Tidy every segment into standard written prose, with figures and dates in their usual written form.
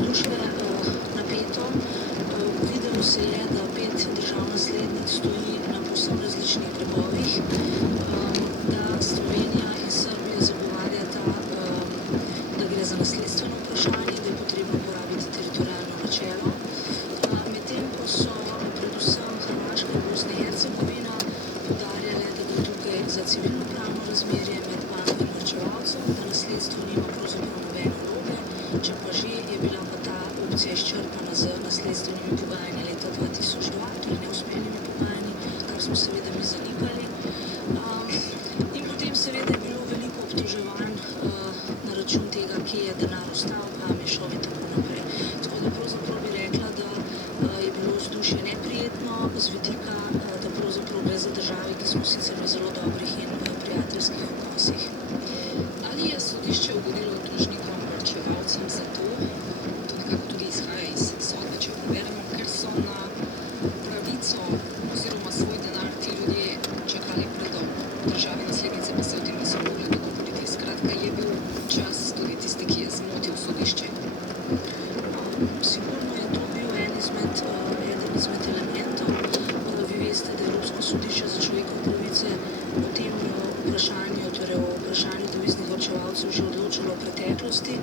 vzdušje napeto. Videlo se je, da 5 držav-naslednic stoji na povsem različnih bregovih, da Slovenija in Srbija zagovarjata, da gre za nasledstveno vprašanje, da je potrebno uporabiti teritorialno načelo. Medtem ko so predvsem Hrvaška in Bosna in Hercegovina poudarjale, da gre tukaj za civilnopravno razmerje med banko in varčevalcem, da nasledstvo nima pravzaprav nobene vloge, če pa že je bila pa ta opcija izčrpana z nasledstvenimi pogajanji leta 2002, torej neuspeljnimi pogajanji, kar smo seveda mi zanikali. In potem seveda je bilo veliko obtoževanj na račun tega, kje je denar ostal, kam je šel in tako naprej. Tako da pravzaprav bi rekla, da je bilo vzdušje neprijetno z vidika, da pravzaprav gre za države, ki smo sicer v zelo dobrih in prijateljskih odnosih. Ali je sodišče ugodilo tožnikom varčevalcem za to nekako tudi izhaja iz sodbe, če preberemo, ker so na pravico oziroma svoj denar ti ljudje čakali predolgo. Države naslednice pa se o tem niso mogli dogovoriti. Skratka, je bil čas tudi tisti, ki je zmotil sodišče. Sigurno je to bil eden izmed elementov. Vi veste, da je Evropsko sodišče za človekove pravice o tem vprašanju, torej o vprašanju deviznih varčevalcev že odločalo v preteklosti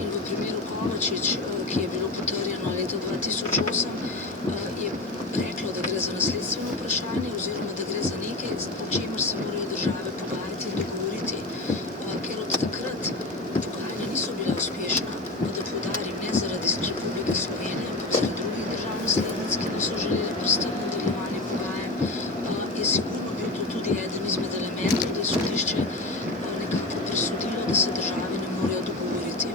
in v primeru Kovačič, ki je bilo potrjeno leta 2008, je reklo, da gre za nasledstveno vprašanje oziroma da gre za nekaj, o čemer se morajo države pogajati in dogovoriti, ker od takrat pogajanja niso bila uspešna, da poudarim, ne zaradi Republike Slovenije, ampak zaradi drugih držav naslednic, ki niso želeli pristati na nadaljevanje pogajanj, je sigurno bil to tudi eden izmed elementov, da je sodišče nekako presodilo, da se države ne morejo dogovoriti.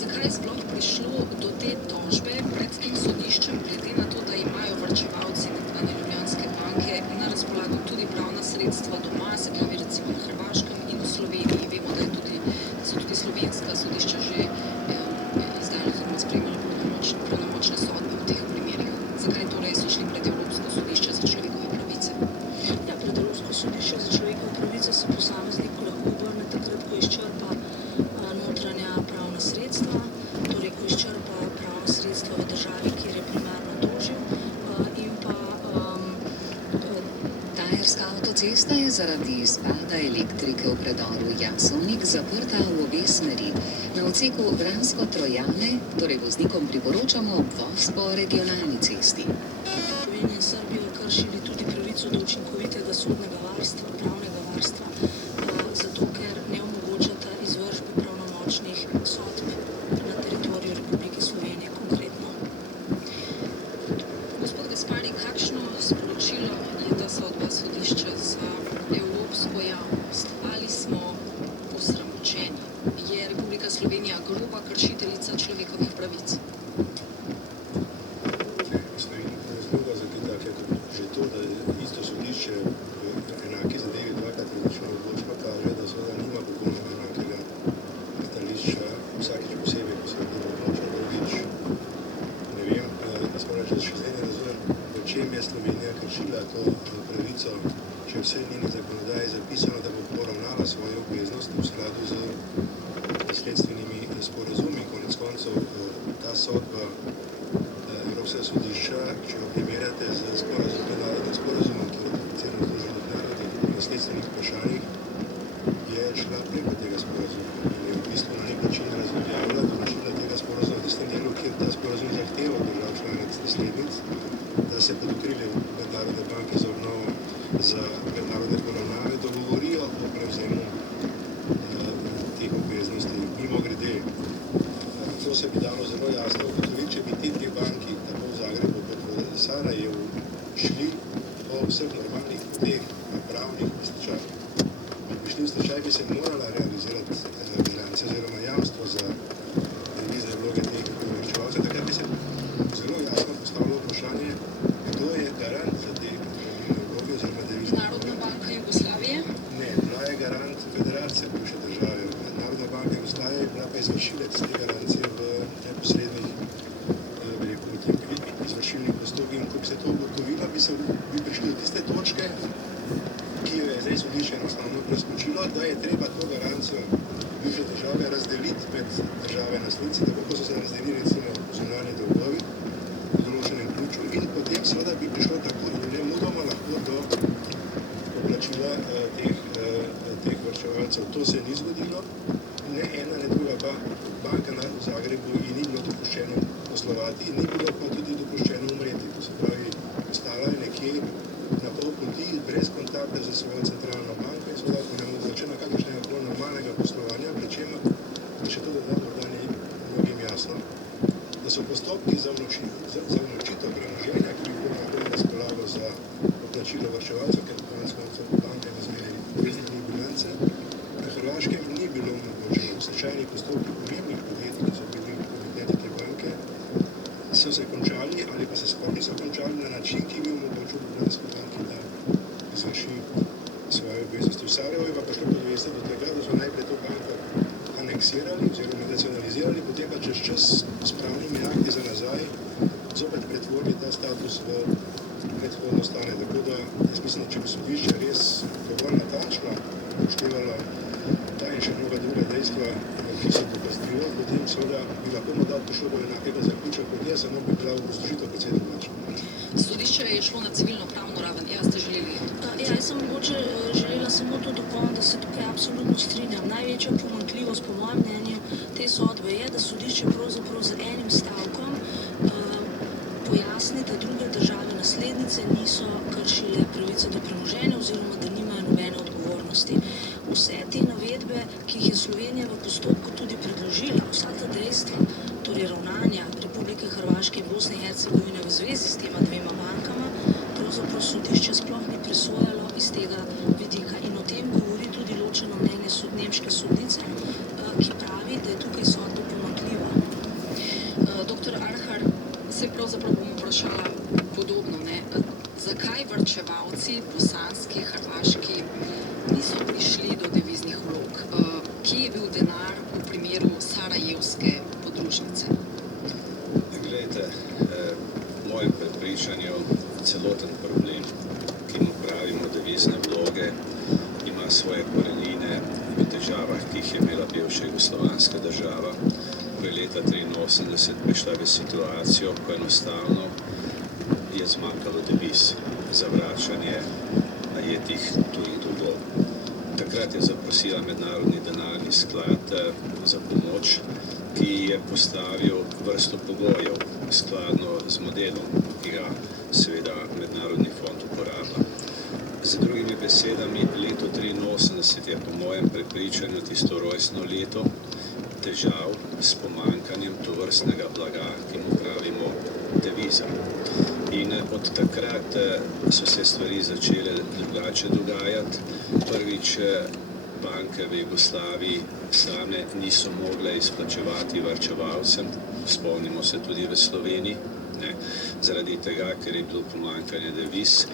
Zakaj je sploh prišlo do te tožbe pred tem sodiščem, glede na to, da imajo varčevalci nekdanje Ljubljanske banke na razpolago tudi pravna sredstva doma, se pravi recimo na Hrvaškem in v Sloveniji? Vemo, da so tudi slovenska sodišča že izdala oziroma sprejemala pravnomočne sodbe v teh primerih. Zakaj torej so šli pred Evropsko sodišče za človekove pravice? Ja, pred Evropsko sodišče za človekove pravice se posameznik lahko obrne takrat, ko izčrpa notranja pravna sredstva, torej ko izčrpa pravna sredstva v državi, kjer je primarno tožil, in pa Tajerska avtocesta je zaradi izpada elektrike v predoru Jasovnik zaprta v obe smeri. Na odseku Vransko-Trojane torej voznikom priporočamo obvoz po regionalni cesti. Slovenija in Srbija kršili tudi pravico do učinkovitega sodnega varstva, pravnega varstva, zato ker ne omogočata izvršbe pravnomočnih sodb na teritoriju Republike Slovenije konkretno. Gospod Gaspari, kakšno sporočilo je ta sodba sodišča za evropsko javnost? Ali smo osramočeni? Je Republika Slovenija groba kršiteljica človekovih pravic? Razloga za kaj take, že to, da je isto sodišče v enaki zadevi dvakrat različno odločba, kaže, da seveda nima popolnoma enakega stališča vsakič posebej, ko se odloča drugič. Ne vem, jaz moram reči, da še zdaj ne razumem, v čem je Slovenija kršila to pravico, če vse njeni zakonodaji zapisano, da bo poravnala svojo obveznost v skladu z nasledstvenimi sporazumi. Konec koncev ta sodba Evropskega sodišča, če jo primerjate z mednarodnim sporazumom, ki je ratificiran v Združenih narodih v nasledstvenih vprašanjih, je šla preko tega sporazuma in je v bistvu na nek način razveljavila določila tega sporazuma v tistem delu, kjer ta sporazum zahteva držav članic naslednic, da se pod okriljem Mednarodne banke za obnovo za mednarodne poravnave dogovorijo o prevzemu teh obveznosti. Mimogrede, to se bi dalo zelo jasno ugotoviti, če bi ti dve banki, tako v Zagrebu kot v Sarajevu, šli po vseh normalnih poteh pravnih v stečaj. Bi šli v stečaj, bi se morala realizirati garancija oziroma jamstvo za devizne vloge teh varčevalcev. Takrat bi se zelo jasno postavilo vprašanje, kdo je garant za te vloge oziroma devizne vloge. Narodna banka Jugoslavije? Ne, bila je garant federacije bivše države. Narodna banka Jugoslavije je bila pa izvršilec te garancije v neposrednih izvršilnih postopkih. In ko bi se to ugotovilo, bi prišli do tiste točke, ki jo je zdaj sodišče enostavno preskočilo, da je treba to garancijo bivše države razdeliti med države naslednice, tako kot so se razdelili recimo Zagrebu in ni bilo dopuščeno poslovati in ni bilo pa tudi dopuščeno umreti. To se pravi, ostala je nekje na pol poti, brez kontakta za svojo centralno banko in seveda onemogočena kakršnega koli normalnega poslovanja, pri čemer je še to morda ni mnogim jasno, da so postopki za unovčitev premoženja, ki bi lahko na razpolago za poplačilo varčevalcev, ker konec koncev banke ne zmenili ni bilance, na Hrvaškem ni bilo omogočeno. Stečajni postopki pomembnih podjetij, ki so bili komiteti te banke, so se končali ali pa se sploh niso končali na način, ki bi omogočil Ljubljanski banki, da izvrši svoje obveznosti. V Sarajevu je pa prišlo pod veste do tega, da so najprej to banko aneksirali oziroma nacionalizirali, potem pa čez čas s pravnimi akti za nazaj zopet pretvorili ta status v predhodno stanje. Tako da jaz mislim, da če bi sodišče res dovolj natančno upoštevalo ta in še mnoga druga dejstva, ki so dokazljiva, potem seveda bi lahko morda prišlo do enakega zaključka kot je, samo bi bila obrazložitev precej drugačna. Sodišče je šlo na civilno pravno raven. Ja, ste želeli? Ja, jaz sem mogoče želela samo to dopolniti, da se tukaj absolutno strinjam. Največja pomanjkljivost, po mojem mnenju, te sodbe je, da sodišče pravzaprav z enim stavkom pojasni, da druge države naslednice niso kršile pravice do premoženja oziroma da nimajo nobene odgovornosti. Vse te navedbe, ki jih je Slovenija v postopku tudi predložila, vsa ta dejstva, torej ravnanja Republike Hrvaške in Bosne in Hercegovine v zvezi s tema dvema bankama, pravzaprav sodišče sploh ni presojalo iz tega vidika. In o tem govori tudi ločeno mnenje nemške sodnice, ki pravi, da je tukaj sodba pomanjkljiva. Doktor Arhar, se pravzaprav bom vprašala podobno, ne? Zakaj varčevalci, bosanski, hrvaški, niso prišli do deviznih vlog? Kje je bil denar v primeru sarajevske podružnice? Glejte, v mojem prepričanju celoten problem, ki mu pravimo devizne vloge, ima svoje korenine v težavah, ki jih je imela bivša jugoslovanska država, ko je leta 1983 prišla v situacijo, ko enostavno je zmanjkalo deviz za vračanje najetih tujih dolgov. Takrat je zaprosila Mednarodni denarni sklad za pomoč, ki je postavil vrsto pogojev skladno z modelom, ki ga seveda Mednarodni fond uporablja. Z drugimi besedami, leto 1983 je po mojem prepričanju tisto rojstno leto težav s pomanjkanjem tovrstnega blaga, ki mu pravimo deviza. In od takrat so se stvari začele drugače dogajati. Prvič, banke v Jugoslaviji same niso mogle izplačevati varčevalcem, spomnimo se tudi v Sloveniji, ne, zaradi tega, ker je bilo pomanjkanje deviz.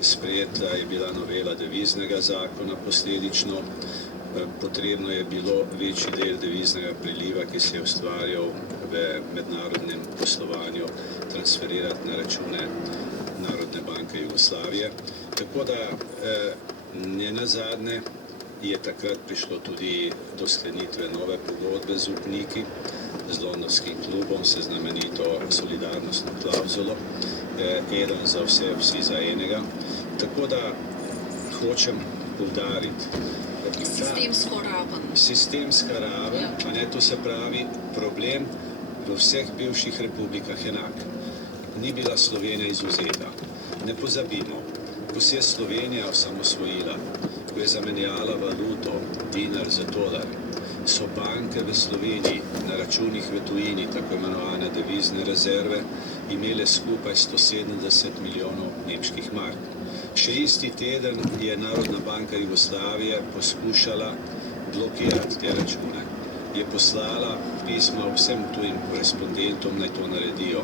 Sprejeta je bila novela deviznega zakona posledično. Potrebno je bilo večji del deviznega priliva, ki se je ustvarjal v mednarodnem poslovanju, transferirati na račune Narodne banke Jugoslavije. Tako da nenazadnje je takrat prišlo tudi do sklenitve nove pogodbe z upniki, z londonskim klubom, se znamenito solidarnostno klavzulo, eden za vse, vsi za enega. Tako da hočem poudariti, Sistemsko raven. Sistemska raven, a ne, to se pravi, problem v vseh bivših republikah enak. Ni bila Slovenija izvzeta. Ne pozabimo, ko se je Slovenija osamosvojila, ko je zamenjala valuto, dinar za dolar, so banke v Sloveniji na računih v tujini, tako imenovane devizne rezerve, imele skupaj 170 milijonov nemških mark. Še isti teden je Narodna banka Jugoslavije poskušala blokirati te račune. Je poslala pisma vsem tujim korespondentom, naj to naredijo.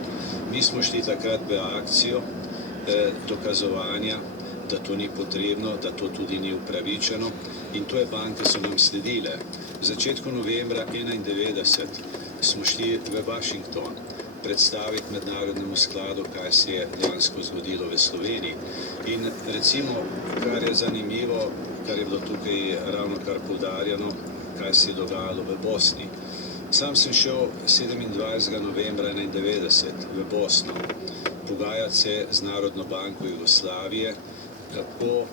Mi smo šli takrat v akcijo dokazovanja, da to ni potrebno, da to tudi ni upravičeno, in tuje banke so nam sledile. V začetku novembra 1991 smo šli v Washington predstaviti Mednarodnemu skladu, kaj se je dejansko zgodilo v Sloveniji. In recimo, kar je zanimivo, kar je bilo tukaj ravnokar poudarjeno, kaj se je dogajalo v Bosni. Sam sem šel 27. novembra 1991 v Bosno pogajati se z Narodno banko Jugoslavije, kako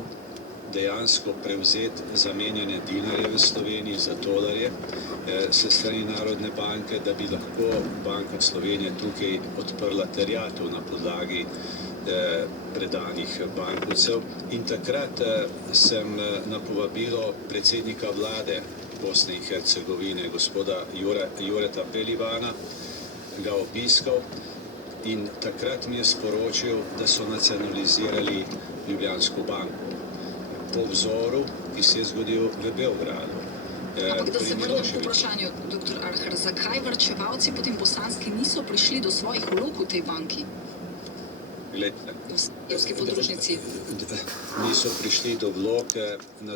dejansko prevzeti zamenjanje dinarja v Sloveniji za tolarje se strani Narodne banke, da bi lahko Banka Slovenije tukaj odprla terjatev na podlagi predanih bankovcev. In takrat sem na povabilo predsednika vlade Bosne in Hercegovine, gospoda Jureta Pelivana, ga obiskal in takrat mi je sporočil, da so nacionalizirali Ljubljansko banko po vzoru, ki se je zgodil v Beogradu. Ampak da se pri vrnem k Miloševiću. vprašanju, dr. Arhar, zakaj varčevalci potem bosanski niso prišli do svojih vlog v tej banki, Glejte, v Sarajevo podružnici? niso prišli do vlog na